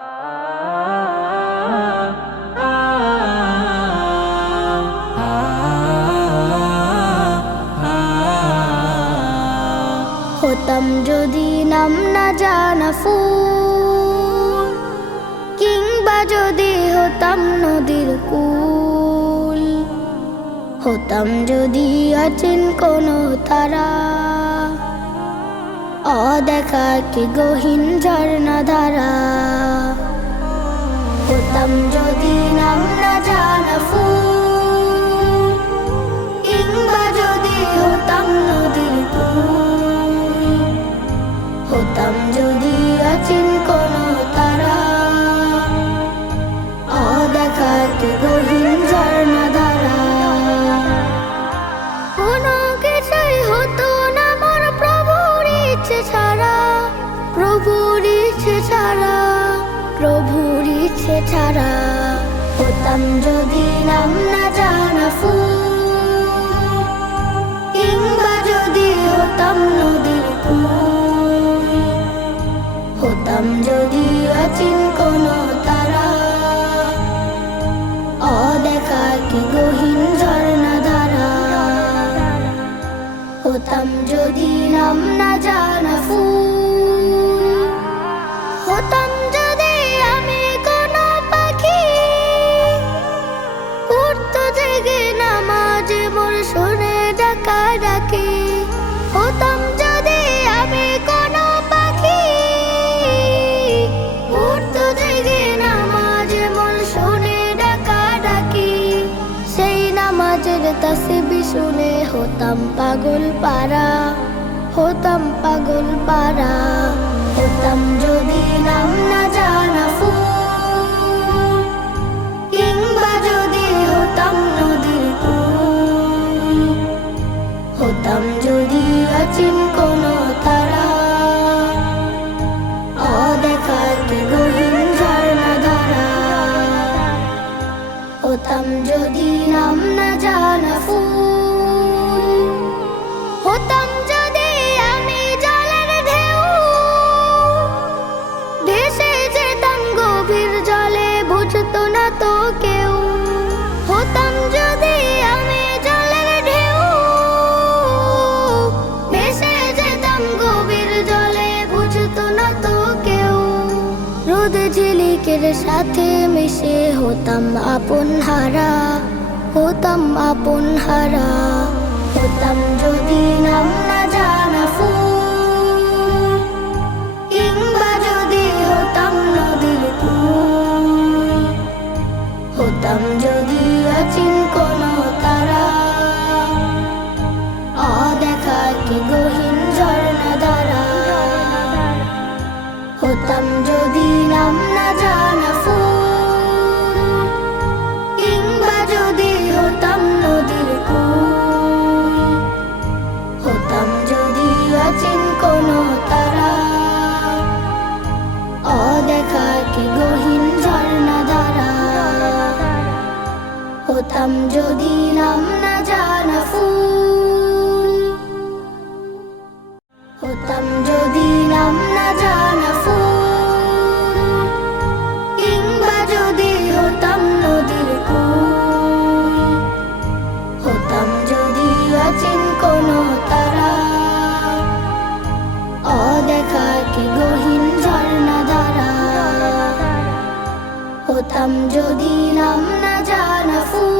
হতাম যদি নাম না জানা ফুল, কিংবা যদি হতাম নদীর কূল, হতাম যদি অচিন কোনো তারা, অদেখা কি গহীন ঝর্ণা ধারা। হতাম যদি নাম না জানা ফুল, কিংবা যদি হতাম নদীর কূল, হতাম যদি অচিন কোনো তারা, অদেখা কি গহীন ঝর্ণা ধারা। কোনো কিছুই হতো না মোর প্রভুর ইচ্ছে ছাড়া, প্রভুর ইচ্ছে ছাড়া, প্রভুর ইচ্ছে ছাড়া। হতাম যদি নাম না জানা ফুল, কিংবা যদি হতাম নদীর কূল, হতাম যদি অচিন কোনো তারা, অদেখা কি গহীন ঝর্ণা ধারা। হতাম যদি নাম না জানা ফুল, হতাম যদি আমি কোনো পাখি, উড়তো জেগে নামাজে মোর শুনে ডাকা ডাকি। হতাম যদি আমি কোনো পাখি, উড়তো জেগে নামাজে মোর শুনে ডাকা ডাকি। সেই নামাজের তাসবিহ শুনে হতাম পাগল পারা, হতাম পাগল পারা। হতাম যদি নাম না জানা ফুল, কিংবা যদি হতাম নদীর কূল, হতাম যদি অচিন কোনো তারা, অদেখা কি গহীন ঝর্ণা ধারা। হতাম যদি নাম না জানা ফুল, হতাম যদি আমি জলের ঢেউ, ভেসে যেতাম গভীর জলে বুঝতো না তো কেউ। হতাম যদি আমি জলের ঢেউ, ভেসে যেতাম গভীর জলে বুঝতো না তো কেউ। রোদ ঝিলিকের সাথে মিশে হতাম আপন হারা, হতাম আপন হারা। হতাম যদি নাম না জানা ফুল, কিংবা যদি হতাম নদীর কূল, হতাম যদি অচিন কোনো তারা, অদেখা কি গহীন ঝর্ণা ধারা। হতাম যদি নাম না জানা ফুল, কিংবা যদি হতাম নদীর কূল, হতাম যদি অচিন কোনো তারা, অদেখা কি গহীন ঝর্ণা ধারা। হতাম যদি নাম না জানা ফুল, হতাম যদি নাম না জানা ফুল, কিংবা যদি হতাম নদীর কূল, হতাম যদি অচিন কোনো তারা, অদেখা কি গহীন ঝর্ণা ধারা। হতাম যদি নাম না জানা ফুল।